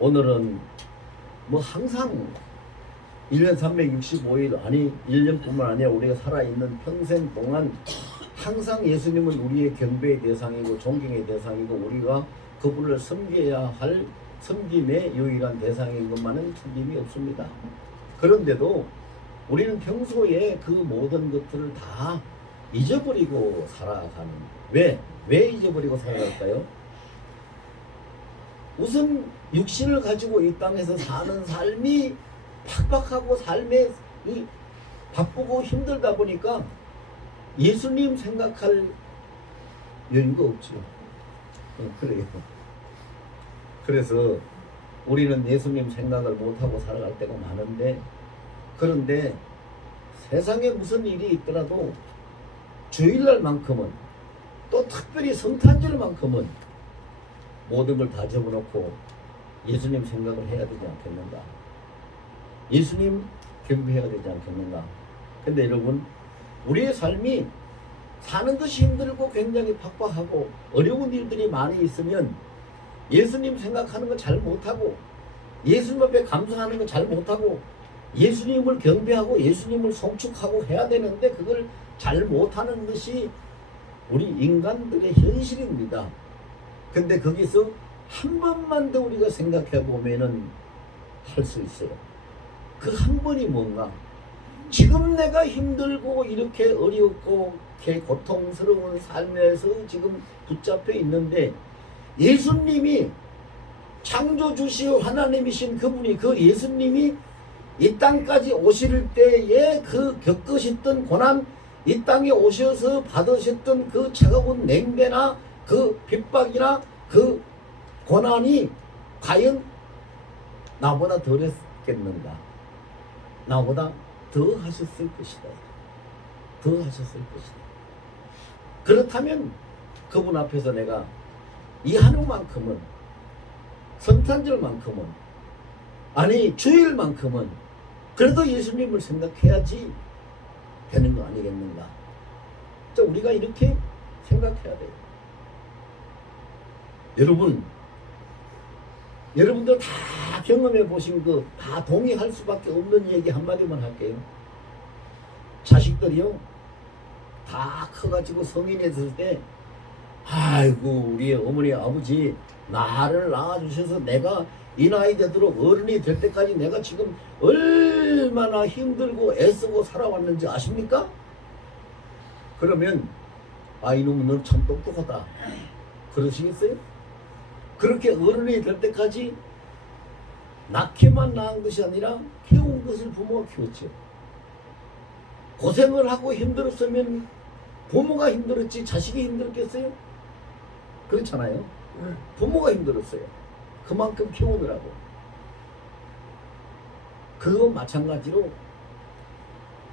오늘은 뭐 항상 1년 365일 아니 1년뿐만 아니라 우리가 살아있는 평생 동안 항상 예수님은 우리의 경배의 대상이고 존경의 대상이고 우리가 그분을 섬겨야 할 섬김의 유일한 대상인 것만은 틀림이 없습니다. 그런데도 우리는 평소에 그 모든 것들을 다 잊어버리고 살아가는, 왜 잊어버리고 살아갈까요? 우선 육신을 가지고 이 땅에서 사는 삶이 팍팍하고 삶에 바쁘고 힘들다 보니까 예수님 생각할 여유가 없죠. 그래요. 그래서 우리는 예수님 생각을 못하고 살아갈 때가 많은데, 그런데 세상에 무슨 일이 있더라도 주일날만큼은, 또 특별히 성탄절만큼은 모든 걸 다 접어놓고 예수님 생각을 해야 되지 않겠는가? 예수님 경배해야 되지 않겠는가? 근데 여러분, 우리의 삶이 사는 것이 힘들고 굉장히 팍팍하고 어려운 일들이 많이 있으면 예수님 생각하는 거 잘 못하고, 예수님 앞에 감사하는 거 잘 못하고, 예수님을 경배하고 예수님을 송축하고 해야 되는데 그걸 잘 못하는 것이 우리 인간들의 현실입니다. 근데 거기서 한 번만 더 우리가 생각해 보면은 할 수 있어요. 그 한 번이 뭔가? 지금 내가 힘들고 이렇게 어렵고 이렇게 고통스러운 삶에서 지금 붙잡혀 있는데, 예수님이 창조주시오 하나님이신 그분이, 그 예수님이 이 땅까지 오실 때에 그 겪으셨던 고난, 이 땅에 오셔서 받으셨던 그 차가운 냉대나 그 핍박이나 그 고난이 과연 나보다 덜했겠는가? 나보다 더 하셨을 것이다. 더 하셨을 것이다. 그렇다면 그분 앞에서 내가 이 하루만큼은, 성탄절만큼은, 아니 주일만큼은 그래도 예수님을 생각해야지 되는 거 아니겠는가? 자, 우리가 이렇게 생각해야 돼요. 여러분들 다 경험해 보신 거 다 동의할 수밖에 없는 얘기 한마디만 할게요. 자식들이요, 다 커가지고 성인이 됐을 때, 아이고 우리 어머니 아버지 나를 낳아주셔서 내가 이 나이 되도록 어른이 될 때까지 내가 지금 얼마나 힘들고 애쓰고 살아왔는지 아십니까? 그러면 아, 이놈은 너 참 똑똑하다 그러시겠어요? 그렇게 어른이 될 때까지 낳기만 낳은 것이 아니라 키운 것을 부모가 키웠죠. 고생을 하고 힘들었으면 부모가 힘들었지 자식이 힘들었겠어요? 그렇잖아요. 부모가 힘들었어요. 그만큼 키우느라고. 그거 마찬가지로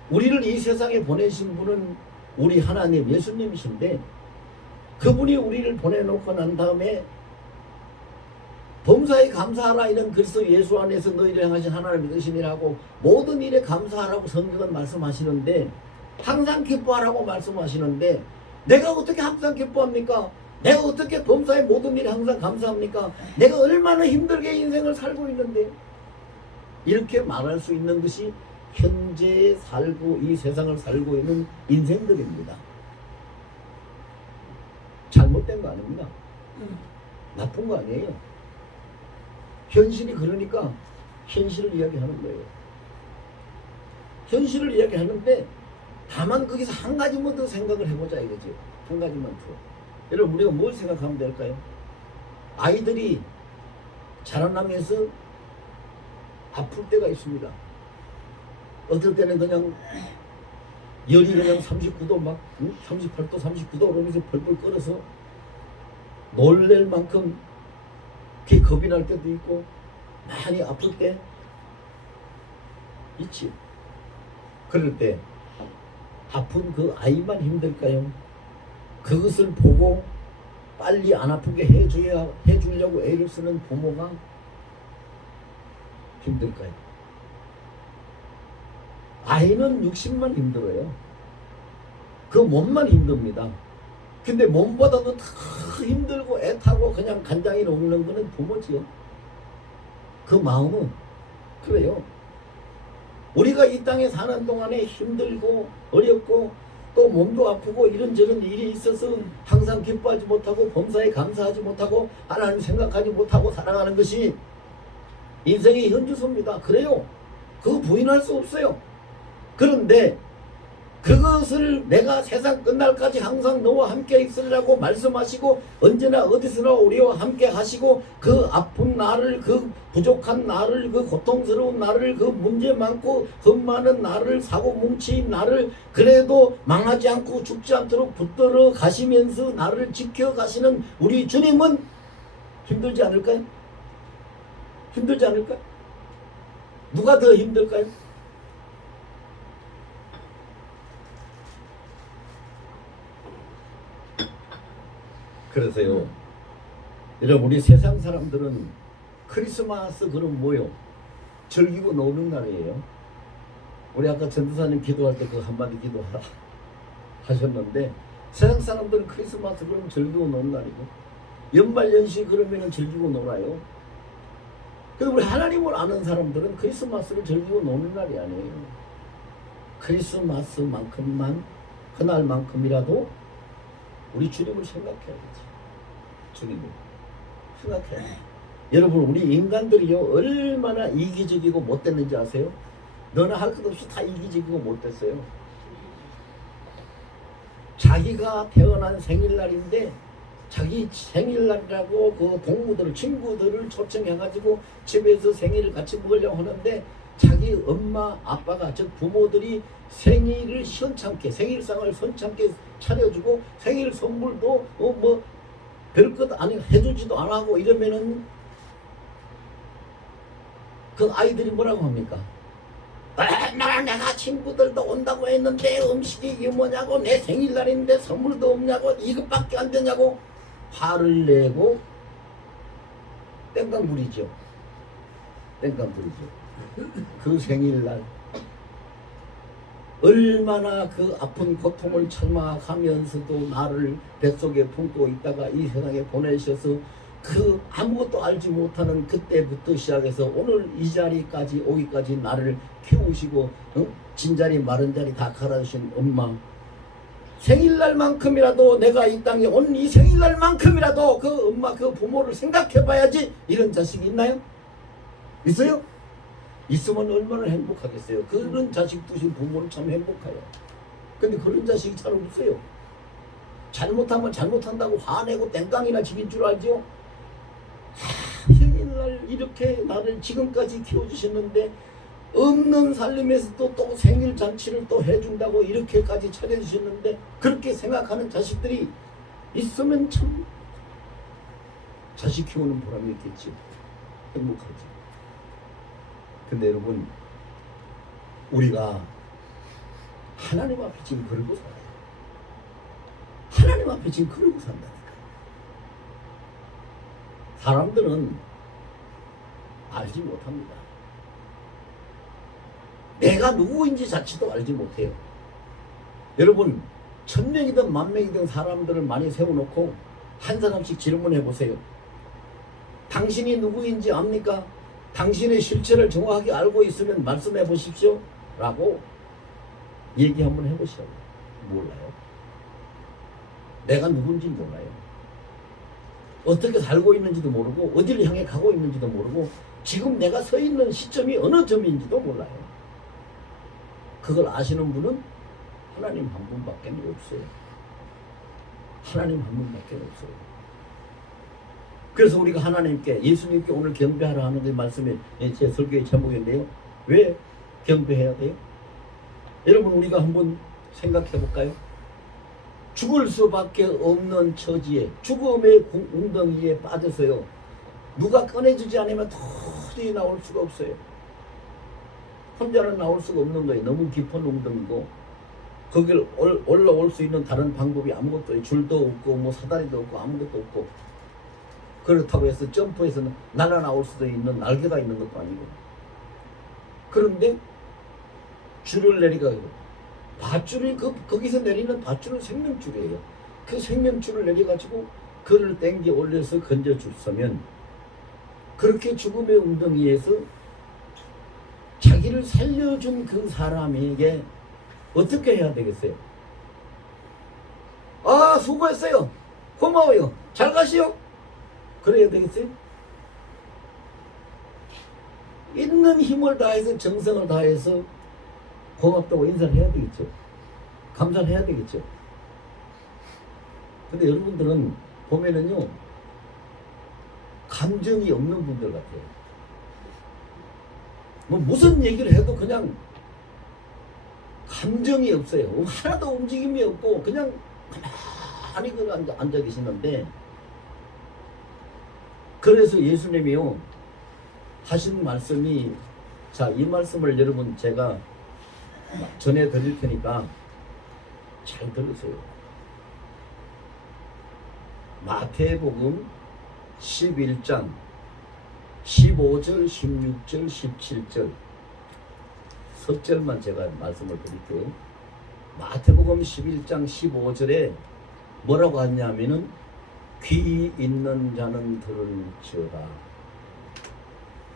우리를 이 세상에 보내신 분은 우리 하나님 예수님이신데, 그분이 우리를 보내놓고 난 다음에 범사에 감사하라, 이런 그리스도 예수 안에서 너희를 향하신 하나님의 뜻이니라고 모든 일에 감사하라고 성경은 말씀하시는데, 항상 기뻐하라고 말씀하시는데, 내가 어떻게 항상 기뻐합니까? 내가 어떻게 범사의 모든 일에 항상 감사합니까? 내가 얼마나 힘들게 인생을 살고 있는데. 이렇게 말할 수 있는 것이 현재 살고 이 세상을 살고 있는 인생들입니다. 잘못된 거 아닙니다. 나쁜 거 아니에요. 현실이 그러니까 현실을 이야기하는 거예요. 현실을 이야기하는데, 다만 거기서 한 가지만 더 생각을 해보자 이거지. 한 가지만 더. 여러분, 우리가 뭘 생각하면 될까요? 아이들이 자라나면서 아플 때가 있습니다. 어떨 때는 그냥 열이 그냥 39도 막 38도 39도 그러면서 벌벌 끓어서 놀랄 만큼 그게 겁이 날 때도 있고, 많이 아플 때 있지. 그럴 때 아픈 그 아이만 힘들까요? 그것을 보고 빨리 안 아프게 해주려고 애를 쓰는 부모가 힘들까요? 아이는 60만 힘들어요. 그 몸만 힘듭니다. 근데 몸보다도 더 힘들고 애타고 그냥 간장이 녹는 거는 부모지요. 그 마음은 그래요. 우리가 이 땅에 사는 동안에 힘들고 어렵고 또 몸도 아프고 이런저런 일이 있어서 항상 기뻐하지 못하고 범사에 감사하지 못하고 하나님 생각하지 못하고 살아가는 것이 인생의 현주소입니다. 그래요. 그거 부인할 수 없어요. 그런데 그것을 내가 세상 끝날까지 항상 너와 함께 있으리라고 말씀하시고 언제나 어디서나 우리와 함께 하시고 그 아픈 나를, 그 부족한 나를, 그 고통스러운 나를, 그 문제 많고 흠 많은 나를, 사고 뭉친 나를 그래도 망하지 않고 죽지 않도록 붙들어 가시면서 나를 지켜가시는 우리 주님은 힘들지 않을까요? 힘들지 않을까요? 누가 더 힘들까요? 그래서요, 여러분, 우리 세상 사람들은 크리스마스 그럼 뭐요? 즐기고 노는 날이에요. 우리 아까 전도사님 기도할 때 그 한마디 기도 하셨는데, 세상 사람들은 크리스마스 그럼 즐기고 노는 날이고, 연말연시 그러면은 즐기고 놀아요. 그런데 우리 하나님을 아는 사람들은 크리스마스를 즐기고 노는 날이 아니에요. 크리스마스만큼만, 그날만큼이라도 우리 주님을 생각해야겠지. 주님을 생각해야 돼. 여러분, 우리 인간들이요 얼마나 이기적이고 못됐는지 아세요? 너나 할 것 없이 다 이기적이고 못됐어요. 자기가 태어난 생일날인데 자기 생일날이라고 그 동무들, 친구들을 초청해가지고 집에서 생일을 같이 먹으려고 하는데 자기 엄마, 아빠가, 즉 부모들이 생일을 시원찮게, 생일상을 시원찮게 차려주고 생일 선물도 뭐 별것 아니 해주지도 안 하고 이러면은 그 아이들이 뭐라고 합니까? 내가 친구들도 온다고 했는데 음식이 이게 뭐냐고, 내 생일날인데 선물도 없냐고, 이것밖에 안 되냐고 화를 내고 땡깡 부리죠. 땡깡 부리죠. 그 생일날 얼마나 그 아픈 고통을 참아가면서도 나를 뱃속에 품고 있다가 이 세상에 보내셔서 그 아무것도 알지 못하는 그때부터 시작해서 오늘 이 자리까지 오기까지 나를 키우시고 진자리 마른자리 다 갈아주신 엄마, 생일날만큼이라도 내가 이 땅에 온 이 생일날만큼이라도 그 엄마, 그 부모를 생각해봐야지. 이런 자식이 있나요? 있어요? 있으면 얼마나 행복하겠어요. 그런 자식 두신 부모는 참 행복해요. 근데 그런 자식이 잘 없어요. 잘못하면 잘못한다고 화내고 땡깡이나 지긴 줄 알죠? 생일날 이렇게 나를 지금까지 키워주셨는데 없는 살림에서도 또 생일 잔치를 또 해준다고 이렇게까지 차려주셨는데 그렇게 생각하는 자식들이 있으면 참 자식 키우는 보람이 있겠지. 행복하지. 근데 여러분, 우리가 하나님 앞에 지금 그러고 살아요. 하나님 앞에 지금 그러고 산다니까. 사람들은 알지 못합니다. 내가 누구인지 자체도 알지 못해요. 여러분, 1000명이든 10,000명이든 사람들을 많이 세워놓고 한 사람씩 질문해 보세요. 당신이 누구인지 압니까? 당신의 실체를 정확하게 알고 있으면 말씀해 보십시오 라고 얘기 한번 해보시라고. 몰라요. 내가 누군지 몰라요. 어떻게 살고 있는지도 모르고 어디를 향해 가고 있는지도 모르고 지금 내가 서 있는 시점이 어느 점인지도 몰라요. 그걸 아시는 분은 하나님 한 분밖에 없어요. 하나님 한 분밖에 없어요. 그래서 우리가 하나님께, 예수님께 오늘 경배하라 하는 그 말씀이 제 설교의 제목인데요. 왜 경배해야 돼요? 여러분, 우리가 한번 생각해 볼까요? 죽을 수밖에 없는 처지에, 죽음의 웅덩이에 빠져서요, 누가 꺼내주지 않으면 도저히 나올 수가 없어요. 혼자는 나올 수가 없는 거예요. 너무 깊은 웅덩이고 거길 올라올 수 있는 다른 방법이 아무것도 없어요. 줄도 없고 뭐 사다리도 없고 아무것도 없고, 그렇다고 해서 점프해서 날아 나올 수도 있는 날개가 있는 것도 아니고. 그런데 줄을 내리가지고 밧줄을 거기서 내리는 밧줄은 생명줄이에요. 그 생명줄을 내려가지고 그를 땡겨 올려서 건져주면 그렇게 죽음의 웅덩이에서 자기를 살려준 그 사람에게 어떻게 해야 되겠어요? 아, 수고했어요. 고마워요. 잘 가시오. 그래야 되겠어요? 있는 힘을 다해서 정성을 다해서 고맙다고 인사를 해야 되겠죠. 감사를 해야 되겠죠. 근데 여러분들은 보면은요, 감정이 없는 분들 같아요. 뭐 무슨 얘기를 해도 그냥 감정이 없어요. 하나도 움직임이 없고 그냥 가만히 앉아 계시는데, 그래서 예수님이요 하신 말씀이, 자, 이 말씀을 여러분 제가 전해 드릴 테니까 잘 들으세요. 마태복음 11장 15절, 16절, 17절 석 절만 제가 말씀을 드릴게요. 마태복음 11장 15절에 뭐라고 하냐면은 귀 있는 자는 들을지어다.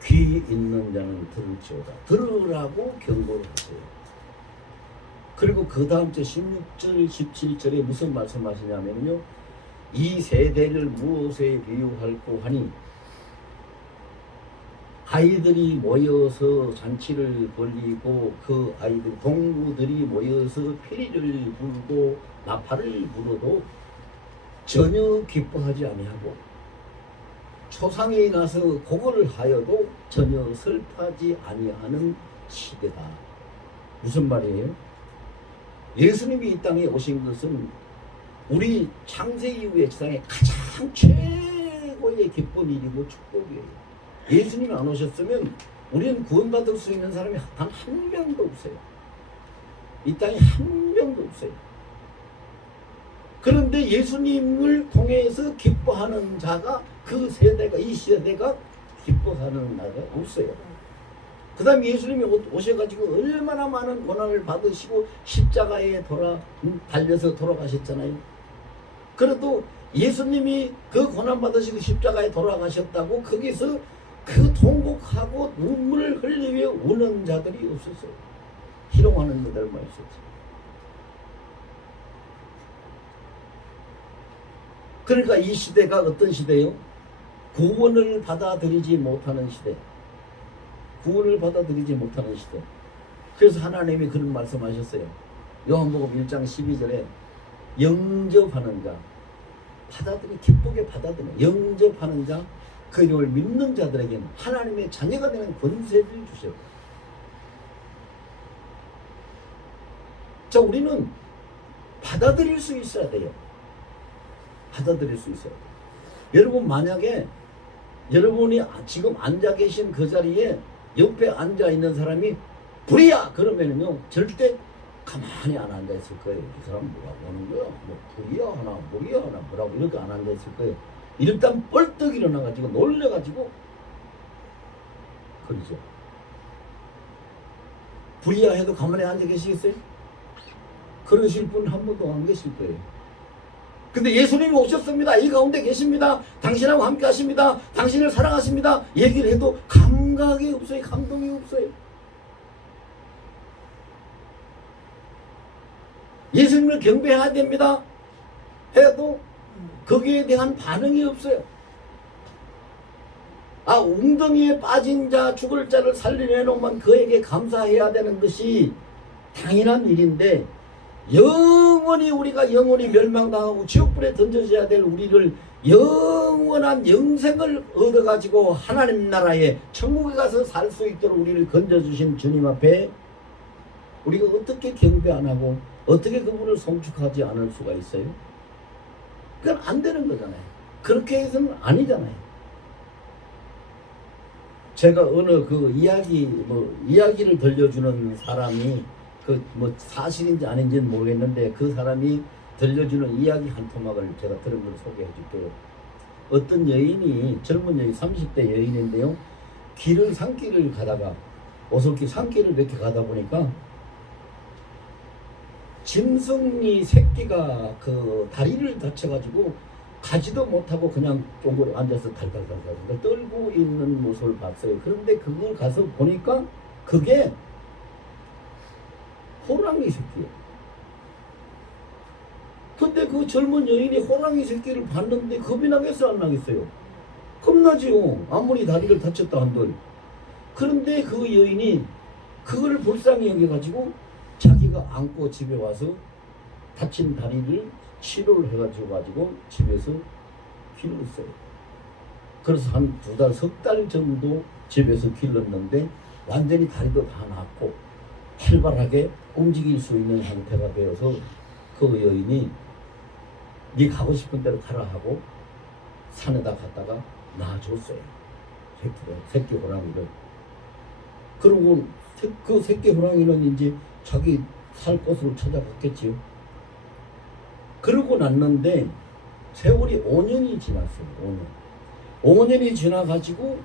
귀 있는 자는 들을지어다. 들으라고 경고를 하세요. 그리고 그 다음 절 16절, 17절에 무슨 말씀하시냐면요, 이 세대를 무엇에 비유할꼬 하니 아이들이 모여서 잔치를 벌이고 그 아이들 동무들이 모여서 피리를 불고 나팔을 불어도 전혀 기뻐하지 아니하고 초상에 나서 고거를 하여도 전혀 슬퍼하지 아니하는 시대다. 무슨 말이에요? 예수님이 이 땅에 오신 것은 우리 창세 이후의 세상에 가장 최고의 기쁜 일이고 축복이에요. 예수님이 안 오셨으면 우리는 구원받을 수 있는 사람이 단 한 명도 없어요. 이 땅에 한 명도 없어요. 그런데 예수님을 통해서 기뻐하는 자가, 그 세대가, 이 세대가 기뻐하는 자가 없어요. 그 다음에 예수님이 오셔가지고 얼마나 많은 고난을 받으시고 십자가에 달려서 돌아가셨잖아요. 그래도 예수님이 그 고난 받으시고 십자가에 돌아가셨다고 거기서 그 통곡하고 눈물을 흘리며 우는 자들이 없었어요. 희롱하는 자들만 있었죠. 그러니까 이 시대가 어떤 시대요? 구원을 받아들이지 못하는 시대. 구원을 받아들이지 못하는 시대. 그래서 하나님이 그런 말씀하셨어요. 요한복음 1장 12절에 영접하는 자, 기쁘게 받아들이는, 영접하는 자, 그 이름을 믿는 자들에게는 하나님의 자녀가 되는 권세를 주셔요. 자, 우리는 받아들일 수 있어야 돼요. 받아들일 수 있어요. 여러분, 만약에 여러분이 지금 앉아 계신 그 자리에 옆에 앉아 있는 사람이 불이야! 그러면은요, 절대 가만히 안 앉아 있을 거예요. 이 사람 뭐라고 하는 거야? 뭐 불이야 하나, 뭐야 하나, 뭐라고 이렇게 안 앉아 있을 거예요. 일단 뻘떡 일어나가지고 놀래가지고 그러죠. 불이야 해도 가만히 앉아 계시겠어요? 그러실 분 한 분도 안 계실 거예요. 근데 예수님이 오셨습니다. 이 가운데 계십니다. 당신하고 함께 하십니다. 당신을 사랑하십니다. 얘기를 해도 감각이 없어요. 감동이 없어요. 예수님을 경배해야 됩니다. 해도 거기에 대한 반응이 없어요. 아, 웅덩이에 빠진 자, 죽을 자를 살려내놓으면 그에게 감사해야 되는 것이 당연한 일인데, 영원히 우리가 영원히 멸망당하고 지옥불에 던져져야 될 우리를 영원한 영생을 얻어가지고 하나님 나라에 천국에 가서 살 수 있도록 우리를 건져주신 주님 앞에 우리가 어떻게 경배 안 하고 어떻게 그분을 송축하지 않을 수가 있어요? 그건 안 되는 거잖아요. 그렇게 해서는 아니잖아요. 제가 어느 그 이야기를 들려주는 사람이 사실인지 아닌지는 모르겠는데, 그 사람이 들려주는 이야기 한 토막을 제가 들은 걸 소개해 줄게요. 어떤 여인이, 젊은 여인, 30대 여인인데요, 산길을 가다가, 오솔길 산길을 이렇게 가다 보니까 짐승이 새끼가 그 다리를 다쳐가지고 가지도 못하고 그냥 쫑그려 앉아서 달달달달 떨고 있는 모습을 봤어요. 그런데 그걸 가서 보니까 그게 호랑이 새끼예요. 근데 그 젊은 여인이 호랑이 새끼를 봤는데 겁이 나겠어 안 나겠어요? 겁나지요. 아무리 다리를 다쳤다 한들. 그런데 그 여인이 그걸 불쌍히 여겨가지고 자기가 안고 집에 와서 다친 다리를 치료를 해가지고 집에서 길렀어요. 그래서 한 2달, 3달 정도 집에서 길렀는데 완전히 다리도 다 낫고 활발하게 움직일 수 있는 상태가 되어서 그 여인이 네 가고 싶은 대로 가라 하고 산에다 갔다가 놔줬어요. 새끼 호랑이를. 그리고 그 새끼 호랑이는 이제 자기 살 곳으로 찾아갔겠지요. 그러고 났는데 세월이 5년이 지났어요. 5년이 지나가지고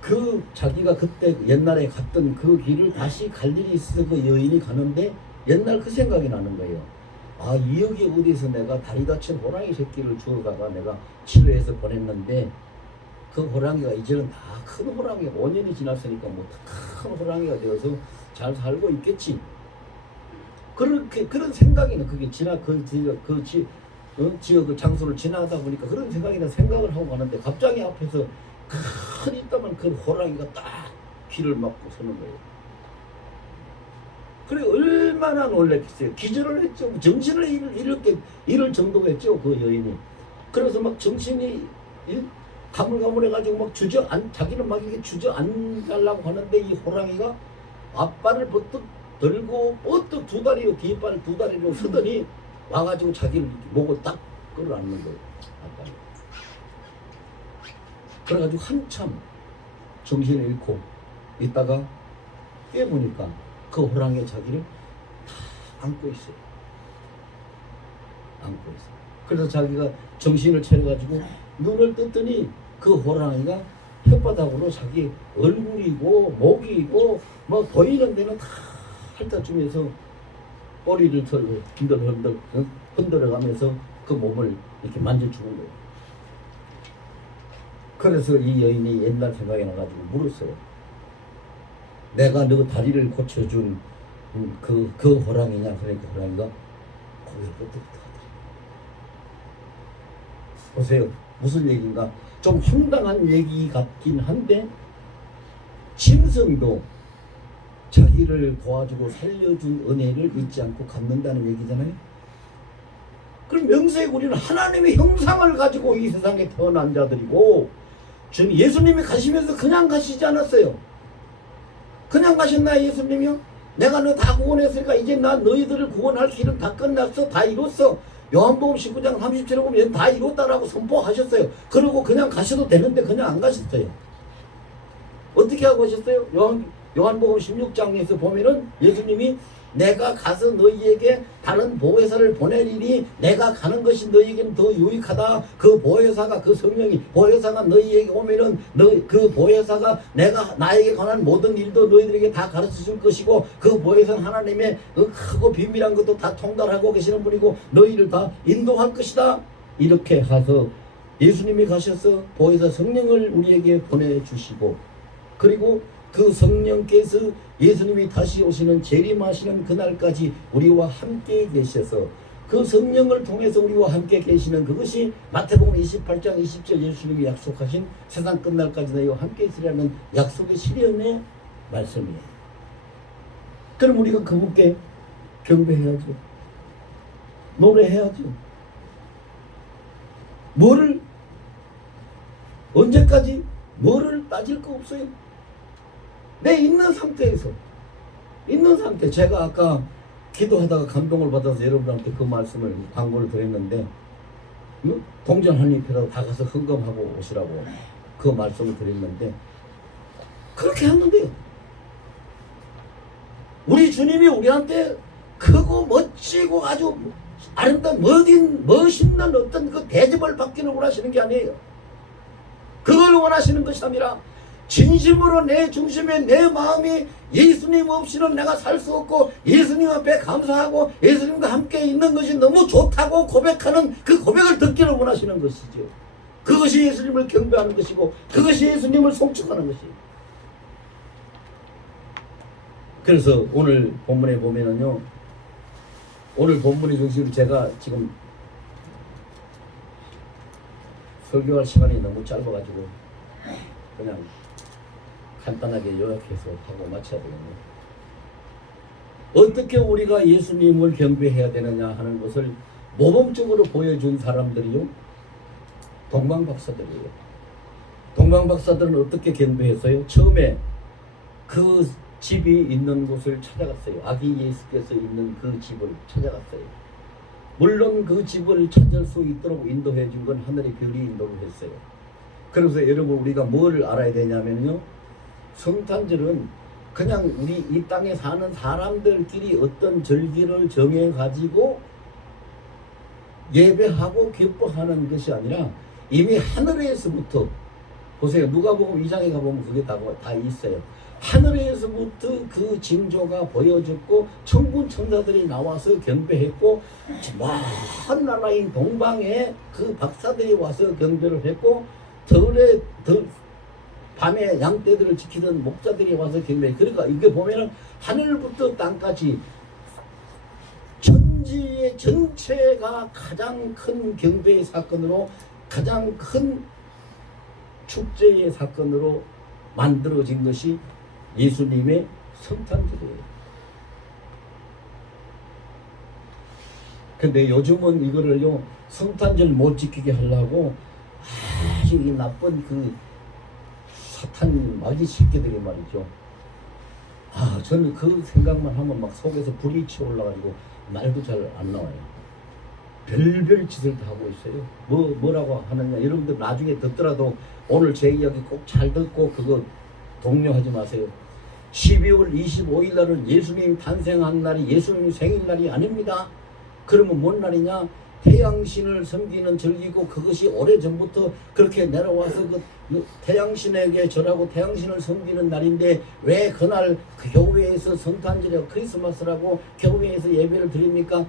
그 자기가 그때 옛날에 갔던 그 길을 다시 갈 일이 있어서 그 여인이 가는데 옛날 그 생각이 나는 거예요. 아, 이 여기 어디서 내가 다리 다친 호랑이 새끼를 주워다가 내가 치료해서 보냈는데 그 호랑이가 이제는 다 큰 호랑이, 5년이 지났으니까 뭐 큰 호랑이가 되어서 잘 살고 있겠지. 그런 생각이나 그게 지역 그 장소를 지나다 보니까 그런 생각을 하고 가는데 갑자기 앞에서 큰 있다만 그 호랑이가 딱 귀를 막고 서는 거예요. 그래 얼마나 놀랬겠어요. 기절을 했죠. 정신을 잃을 정도가 했죠. 그 여인이. 그래서 막 정신이 가물가물해가지고 막 자기는 막 이게 주저앉으려고 하는데 이 호랑이가 앞발을 버뜩 들고 버뜩 뒷발 2다리로 서더니 와가지고 자기를 목을 딱 끌어안는 거예요. 앞발을. 그래가지고 한참 정신을 잃고 있다가 깨보니까 그 호랑이가 자기를 다 안고 있어요. 안고 있어요. 그래서 자기가 정신을 차려가지고 눈을 떴더니 그 호랑이가 혓바닥으로 자기 얼굴이고 목이고 뭐 보이는 데는 다 핥아주면서 꼬리를 털고 흔들어가면서 그 몸을 이렇게 만져주는 거예요. 그래서 이 여인이 옛날 생각이 나가지고 물었어요. 내가 너 다리를 고쳐준 그 호랑이냐? 그러니까 호랑이가 고개를 끄덕끄덕하더라. 보세요. 무슨 얘기인가? 좀 황당한 얘기 같긴 한데 짐승도 자기를 도와주고 살려준 은혜를 잊지 않고 갚는다는 얘기잖아요. 그럼 명세에 우리는 하나님의 형상을 가지고 이 세상에 태어난 자들이고 주님 예수님이 가시면서 그냥 가시지 않았어요. 그냥 가셨나요? 예수님이요? 내가 너 다 구원했으니까 이제 나 너희들을 구원할 길은 다 끝났어. 다 이뤘어. 요한복음 19장 37에 보면 다 이뤘다라고 선포하셨어요. 그리고 그냥 가셔도 되는데 그냥 안 가셨어요. 어떻게 하고 하셨어요? 요한복음 16장에서 보면은 예수님이 내가 가서 너희에게 다른 보혜사를 보내리니 내가 가는 것이 너희에게는 더 유익하다. 그 보혜사가 그 성령이 보혜사가 너희에게 오면은 그 보혜사가 내가 나에게 관한 모든 일도 너희들에게 다 가르쳐 줄 것이고 그 보혜사는 하나님의 그 크고 비밀한 것도 다 통달하고 계시는 분이고 너희를 다 인도할 것이다. 이렇게 해서 예수님이 가셔서 보혜사 성령을 우리에게 보내주시고 그리고 그 성령께서 예수님이 다시 오시는 재림하시는 그날까지 우리와 함께 계셔서 그 성령을 통해서 우리와 함께 계시는 그것이 마태복음 28장 20절 예수님이 약속하신 세상 끝날까지 너희와 함께 있으라는 약속의 실현의 말씀이에요. 그럼 우리가 그분께 경배해야죠. 노래해야죠. 언제까지 뭐를 따질 거 없어요. 내 있는 상태 제가 아까 기도하다가 감동을 받아서 여러분한테 그 말씀을 광고를 드렸는데 동전 한 잎이라도 다 가서 헌금하고 오시라고 그 말씀을 드렸는데 그렇게 하는데요. 우리 주님이 우리한테 크고 멋지고 아주 아름다운 멋있는 어떤 그 대접을 받기를 원하시는 게 아니에요. 그걸 원하시는 것이 아니라 진심으로 내 중심에 내 마음이 예수님 없이는 내가 살 수 없고 예수님 앞에 감사하고 예수님과 함께 있는 것이 너무 좋다고 고백하는 그 고백을 듣기를 원하시는 것이죠. 그것이 예수님을 경배하는 것이고 그것이 예수님을 송축하는 것이에요. 그래서 오늘 본문에 보면은요, 오늘 본문의 중심으로 제가 지금 설교할 시간이 너무 짧아가지고 그냥 간단하게 요약해서 하고 마쳐야 되겠네요. 어떻게 우리가 예수님을 경배해야 되느냐 하는 것을 모범적으로 보여준 사람들이요, 동방박사들이에요. 동방박사들은 어떻게 경배했어요? 처음에 그 집이 있는 곳을 찾아갔어요. 아기 예수께서 있는 그 집을 찾아갔어요. 물론 그 집을 찾을 수 있도록 인도해 준 건 하늘의 별이 인도를 했어요. 그래서 여러분, 우리가 뭘 알아야 되냐면요, 성탄절은 그냥 우리 이 땅에 사는 사람들끼리 어떤 절기를 정해 가지고 예배하고 기뻐하는 것이 아니라 이미 하늘에서부터, 보세요, 누가복음 2장에 가보면 그게 다 있어요. 하늘에서부터 그 징조가 보여졌고 천군 천사들이 나와서 경배했고 먼 나라인 동방에 그 박사들이 와서 경배를 했고 밤에 양떼들을 지키던 목자들이 와서 경배. 그러니까 이게 보면은 하늘부터 땅까지 천지의 전체가 가장 큰 경배의 사건으로, 가장 큰 축제의 사건으로 만들어진 것이 예수님의 성탄절이에요. 근데 요즘은 이거를요, 성탄절 못 지키게 하려고 아주 이 나쁜 그 사탄 마귀 새끼들이 말이죠. 저는 그 생각만 하면 막 속에서 불이 치올라가지고 말도 잘 안 나와요. 별별 짓을 다 하고 있어요. 뭐라고 하느냐, 여러분들 나중에 듣더라도 오늘 제 이야기 꼭 잘 듣고 그거 동요하지 마세요. 12월 25일 날은 예수님 탄생한 날이 예수님 생일날이 아닙니다. 그러면 뭔 날이냐? 태양신을 섬기는 절기고, 그것이 오래전부터 그렇게 내려와서 그 태양신에게 절하고 태양신을 섬기는 날인데 왜 그날 그 교회에서 성탄절이라고 크리스마스라고 교회에서 예배를 드립니까?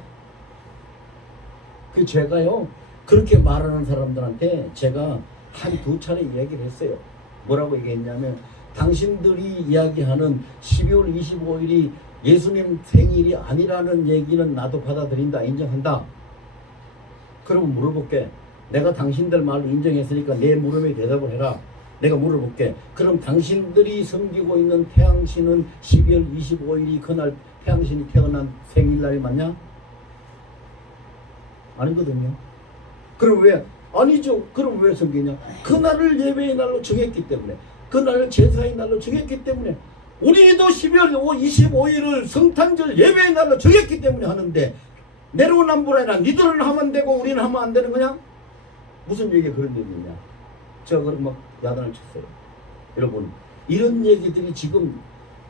그 제가요, 그렇게 말하는 사람들한테 제가 한두 차례 얘기를 했어요. 뭐라고 얘기했냐면, 당신들이 이야기하는 12월 25일이 예수님 생일이 아니라는 얘기는 나도 받아들인다, 인정한다. 그러면 물어볼게. 내가 당신들 말을 인정했으니까 내 물음에 대답을 해라. 내가 물어볼게. 그럼 당신들이 섬기고 있는 태양신은 12월 25일이 그날 태양신이 태어난 생일날이 맞냐? 아니거든요. 그럼 왜? 아니죠. 그럼 왜 섬기냐? 그날을 예배의 날로 정했기 때문에, 그날을 제사의 날로 정했기 때문에, 우리도 12월 25일을 성탄절 예배의 날로 정했기 때문에 하는데, 내로남불아니라 니들은 하면 되고 우리는 하면 안 되는 거냐? 무슨 얘기가 그런 얘기냐? 제가 그럼 막 야단을 쳤어요. 여러분, 이런 얘기들이 지금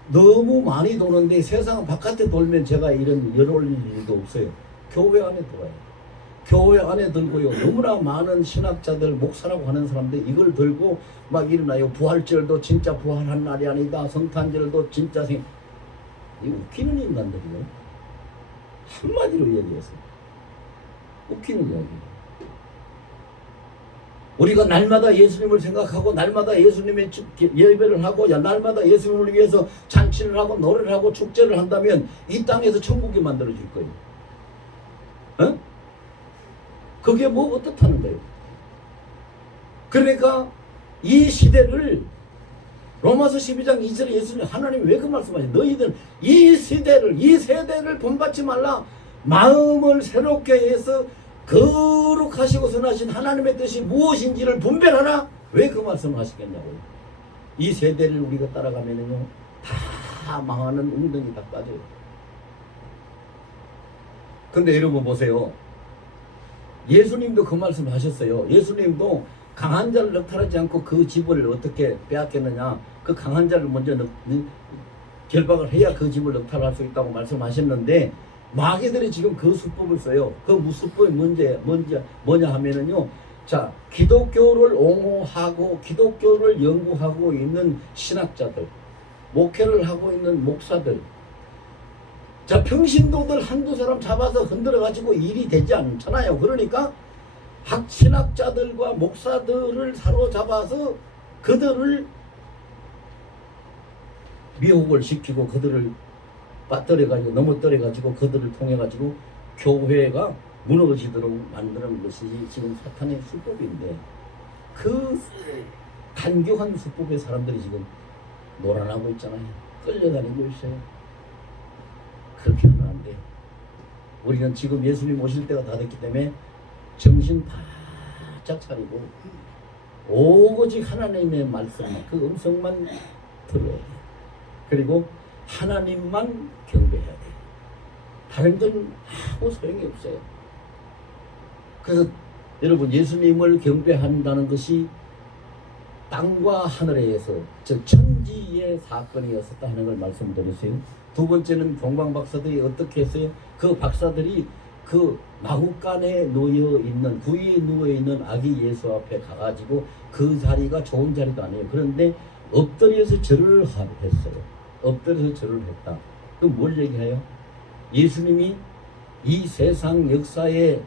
너무 많이 도는데 세상 바깥에 돌면 제가 이런 열올릴 일도 없어요. 교회 안에 들어요. 교회 안에 들고요, 너무나 많은 신학자들, 목사라고 하는 사람들 이걸 들고 막 일어나요. 부활절도 진짜 부활한 날이 아니다, 성탄절도 진짜 이거 웃기는 인간들이에요. 한마디로 얘기해서 웃기는 이야기. 우리가 날마다 예수님을 생각하고 날마다 예수님의 예배를 하고 날마다 예수님을 위해서 잔치를 하고 노래를 하고 축제를 한다면 이 땅에서 천국이 만들어질 거예요. 어? 그게 뭐 어떻다는 거예요? 그러니까 이 시대를, 로마서 12장 2절에 예수님, 하나님 왜 그 말씀하세요? 너희들 이 세대를 본받지 말라. 마음을 새롭게 해서 거룩하시고 선하신 하나님의 뜻이 무엇인지를 분별하라. 왜 그 말씀을 하시겠냐고요. 이 세대를 우리가 따라가면은요, 다 망하는 웅덩이 다 빠져요. 근데 여러분 보세요. 예수님도 그 말씀을 하셨어요. 예수님도 강한 자를 넉탈하지 않고 그 집을 어떻게 빼앗겠느냐. 그 강한 자를 먼저 결박을 해야 그 집을 넉탈할 수 있다고 말씀하셨는데, 마귀들이 지금 그 수법을 써요. 그 수법이 뭐냐 하면은요, 자, 기독교를 옹호하고 기독교를 연구하고 있는 신학자들, 목회를 하고 있는 목사들, 자, 평신도들 한두 사람 잡아서 흔들어 가지고 일이 되지 않잖아요. 그러니까 학신학자들과 목사들을 사로잡아서 그들을 미혹을 시키고 그들을 빠뜨려가지고 넘어뜨려가지고 그들을 통해가지고 교회가 무너지도록 만드는 것이 지금 사탄의 수법인데, 그 간교한 수법의 사람들이 지금 놀아나고 있잖아요. 끌려다니고 있어요. 그렇게 하면 안 돼요. 우리는 지금 예수님 오실 때가 다 됐기 때문에 정신 바짝 차리고 오직 하나님의 말씀만, 그 음성만 들어야 돼요. 그리고 하나님만 경배해야 돼요. 다른 건 아무 소용이 없어요. 그래서 여러분, 예수님을 경배한다는 것이 땅과 하늘에서 즉 천지의 사건이었었다 하는 걸 말씀드렸어요. 두 번째는 동방 박사들이 어떻게 했어요? 그 박사들이 그 마구간에 놓여있는, 구이에 누워있는 아기 예수 앞에 가가지고, 그 자리가 좋은 자리도 아니에요. 그런데 엎드려서 절을 했어요. 엎드려서 절을 했다. 그럼 뭘 얘기해요? 예수님이 이 세상 역사의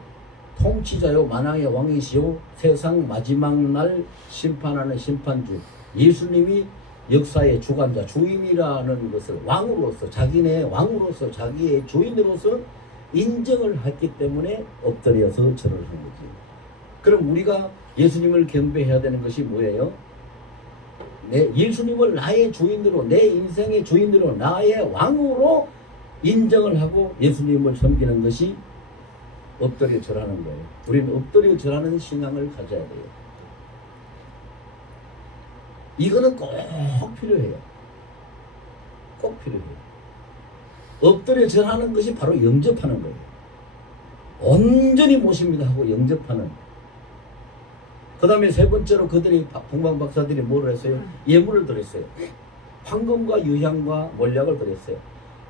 통치자요, 만왕의 왕이시요, 세상 마지막 날 심판하는 심판주, 예수님이 역사의 주관자, 주인이라는 것을 왕으로서, 자기네 왕으로서, 자기의 주인으로서 인정을 했기 때문에 엎드려서 절을 한 거지. 그럼 우리가 예수님을 경배해야 되는 것이 뭐예요? 예수님을 나의 주인으로, 내 인생의 주인으로, 나의 왕으로 인정을 하고 예수님을 섬기는 것이 엎드려 절하는 거예요. 우리는 엎드려 절하는 신앙을 가져야 돼요. 이거는 꼭 필요해요. 꼭 필요해요. 엎드려 절하는 것이 바로 영접하는 거예요. 온전히 모십니다 하고 영접하는. 그 다음에 세 번째로 그들이, 동방 박사들이 뭐를 했어요? 예물을 드렸어요. 황금과 유향과 몰약을 드렸어요.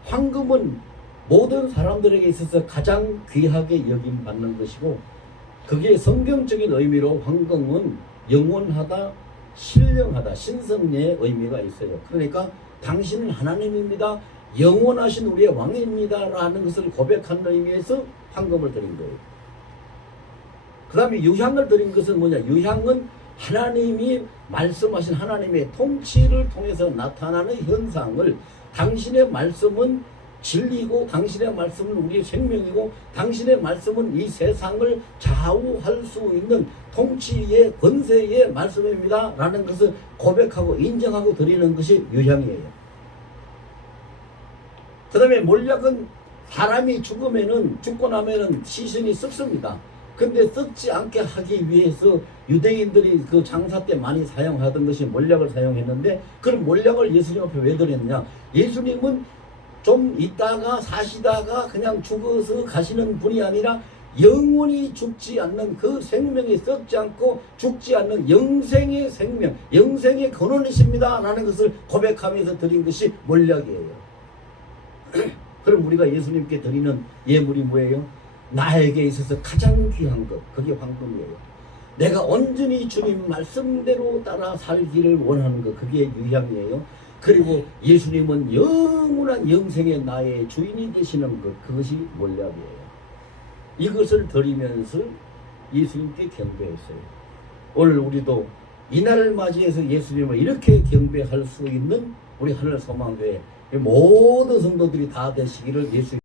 황금은 모든 사람들에게 있어서 가장 귀하게 여김받는 것이고, 그게 성경적인 의미로 황금은 영원하다, 신령하다, 신성의 의미가 있어요. 그러니까 당신은 하나님입니다, 영원하신 우리의 왕입니다 라는 것을 고백하는 의미에서 황금을 드린 거예요. 그 다음에 유향을 드린 것은 뭐냐? 유향은 하나님이 말씀하신 하나님의 통치를 통해서 나타나는 현상을, 당신의 말씀은 진리고, 당신의 말씀은 우리의 생명이고, 당신의 말씀은 이 세상을 좌우할 수 있는 통치의 권세의 말씀입니다 라는 것을 고백하고 인정하고 드리는 것이 유향이에요. 그 다음에 몰약은 사람이 죽고 나면은 시신이 썩습니다. 근데 썩지 않게 하기 위해서 유대인들이 그 장사 때 많이 사용하던 것이 몰약을 사용했는데, 그럼 몰약을 예수님 앞에 왜 드렸느냐? 예수님은 좀 있다가 사시다가 그냥 죽어서 가시는 분이 아니라 영원히 죽지 않는, 그 생명이 썩지 않고 죽지 않는 영생의 생명, 영생의 근원이십니다 라는 것을 고백하면서 드린 것이 몰약이에요. 그럼 우리가 예수님께 드리는 예물이 뭐예요? 나에게 있어서 가장 귀한 것, 그게 황금이에요. 내가 온전히 주님 말씀대로 따라 살기를 원하는 것, 그게 유향이에요. 그리고 예수님은 영원한 영생의 나의 주인이 되시는 것, 그것이 몰약이에요. 이것을 드리면서 예수님께 경배했어요. 오늘 우리도 이날을 맞이해서 예수님을 이렇게 경배할 수 있는 우리 하늘소망교회 모든 성도들이 다 되시기를 예수